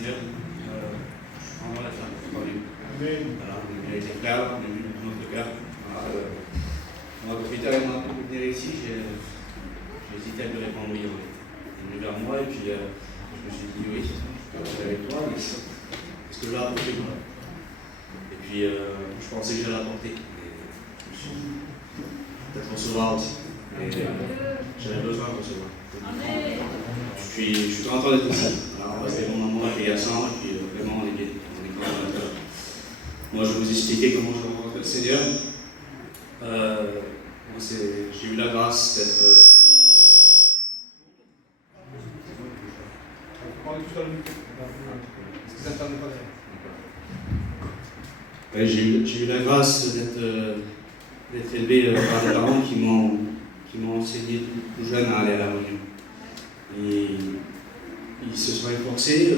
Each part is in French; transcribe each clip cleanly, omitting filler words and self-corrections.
Seigneur. Je suis vraiment là, pour lui. Voilà, on est venu avec les frères, on est venu de notre cœur. Mon propriétaire et moi, pour venir ici, j'ai hésité à lui répondre oui. Il est venu vers moi et puis je me suis dit oui, je suis avec toi, mais est-ce que je vais apporter moi? Et puis je pensais que j'allais l'apporter. Je me suis dit, peut-être recevoir aussi. Et j'avais besoin de recevoir. Je suis content d'être ici. Alors, on va passer un bon moment avec les garçons et puis vraiment on est bien. On est content d'être là. Moi, je vais vous expliquer comment je rencontre le Seigneur. J'ai eu la grâce d'être. J'ai eu la grâce d'être élevé par des parents qui m'ont enseigné tout jeune à aller à la réunion. Et ils se sont efforcés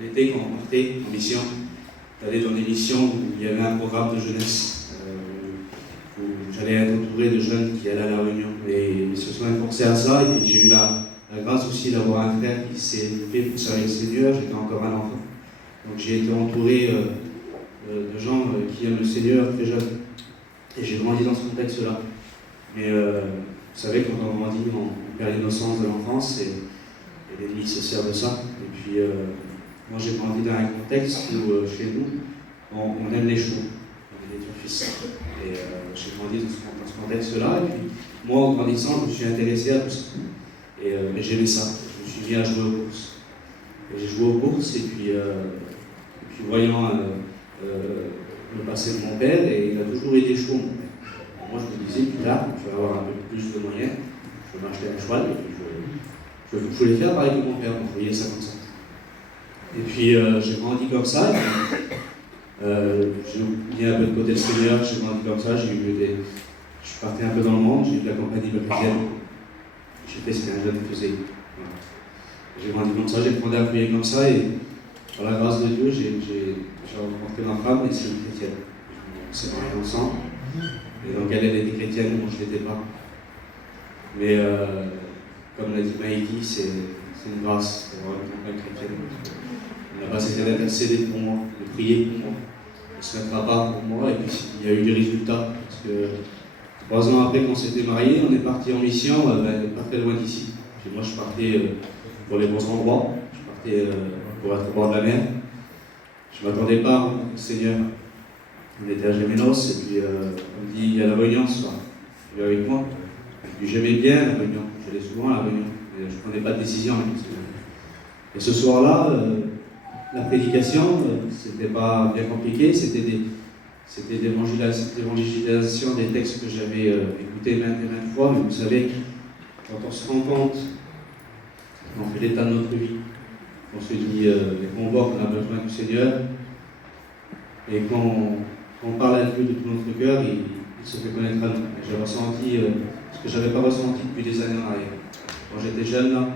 l'été quand on partait en mission, d'aller dans des missions où il y avait un programme de jeunesse, où j'allais être entouré de jeunes qui allaient à la réunion. Et ils se sont efforcés à ça, et puis j'ai eu la grâce aussi d'avoir un frère qui s'est élevé pour servir le Seigneur. J'étais encore un enfant. Donc j'ai été entouré de gens qui aiment le Seigneur très jeune. Et j'ai grandi dans ce contexte-là. Mais vous savez, quand on grandit, on perd l'innocence de l'enfance et l'ennemi se sert de ça. Et puis, moi j'ai grandi dans un contexte où, chez nous, on aime les chevaux, on est des fils. Et j'ai grandi dans ce contexte-là. Et puis, moi, en grandissant, je me suis intéressé à tout ça. Et j'aimais ça. Je me suis mis à jouer aux courses. Et j'ai joué aux courses, et puis voyant le passé de mon père, et il a toujours été chevaux, mon père. Alors moi, je me disais, plus tard, je vais avoir un peu plus de moyens, je vais m'acheter un cheval, et puis je voulais faire pareil que mon père, donc je voyais ça comme ça. Et puis j'ai grandi comme ça, et puis j'ai mis un peu de côté le Seigneur, j'ai grandi comme ça, je suis parti un peu dans le monde, j'ai eu de la compagnie chrétienne, j'ai fait ce qu'un jeune faisait. Voilà. J'ai grandi comme ça, j'ai grandi à prier comme ça, et par la grâce de Dieu, j'ai rencontré ma femme, et c'est une chrétienne. On s'est mariés ensemble, et donc elle était chrétienne, moi je ne l'étais pas. Mais comme l'a dit Maïki, c'est une grâce d'avoir une compagne chrétienne. La grâce était d'intercéder pour moi, de prier pour moi, de se mettre à part pour moi, et puis il y a eu des résultats. Parce que 3 ans après qu'on s'était mariés, on est parti en mission, pas très loin d'ici. Puis moi je partais pour les bons endroits, je partais pour être au bord de la mer. Je ne m'attendais pas au Seigneur. On était à Gémenos, et puis on me dit il y a la réunion ce soir. Il est avec moi. Et puis j'aimais bien la réunion, j'allais souvent à la réunion, mais je ne prenais pas de décision avec le Seigneur. Et ce soir-là, la prédication, c'était pas bien compliqué, c'était l'évangélisation des textes que j'avais écoutés maintes et maintes fois, mais vous savez, quand on se rend compte, on fait l'état de notre vie, on se dit qu'on voit qu'on a besoin du Seigneur, et qu'on parle à Dieu de tout notre cœur, il se fait connaître à nous. J'ai ressenti ce que je n'avais pas ressenti depuis des années en arrière. Quand j'étais jeune, là,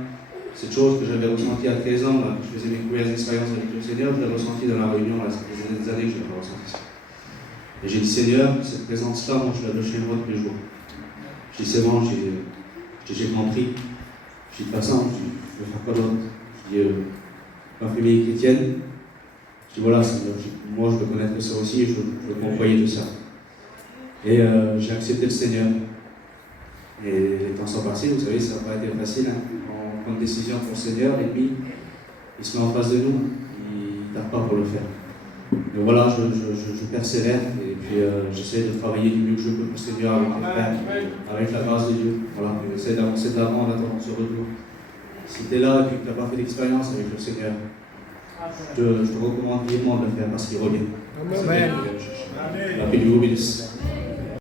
cette chose que j'avais ressentie à 13 ans, là, quand je faisais mes premières expériences avec le Seigneur, je l'ai ressenti dans la réunion, là, ça fait des années que je l'avais ressenti ça. Et j'ai dit, Seigneur, cette présence-là, moi je la veux chez moi tous les jours. Je dis, c'est bon, j'ai compris. Je dis, de toute façon, je veux faire quoi d'autre? Je dis, ma famille est chrétienne. Je dis, voilà, moi je veux connaître ça aussi, je veux m'envoyer tout ça. Et j'ai accepté le Seigneur. Et les temps sont passés, vous savez, ça n'a pas été facile. Hein. On prend une décision pour le Seigneur, et puis il se met en face de nous. Il ne tarde pas pour le faire. Mais voilà, je persévère, et puis j'essaie de travailler du mieux que je peux pour le Seigneur avec les frères, avec la grâce de Dieu. Voilà, j'essaie d'avancer d'avant en attendant ce retour. Si tu es là et que tu n'as pas fait d'expérience avec le Seigneur, je te recommande vivement de le faire parce qu'il revient. Amen. La paix du bénisse.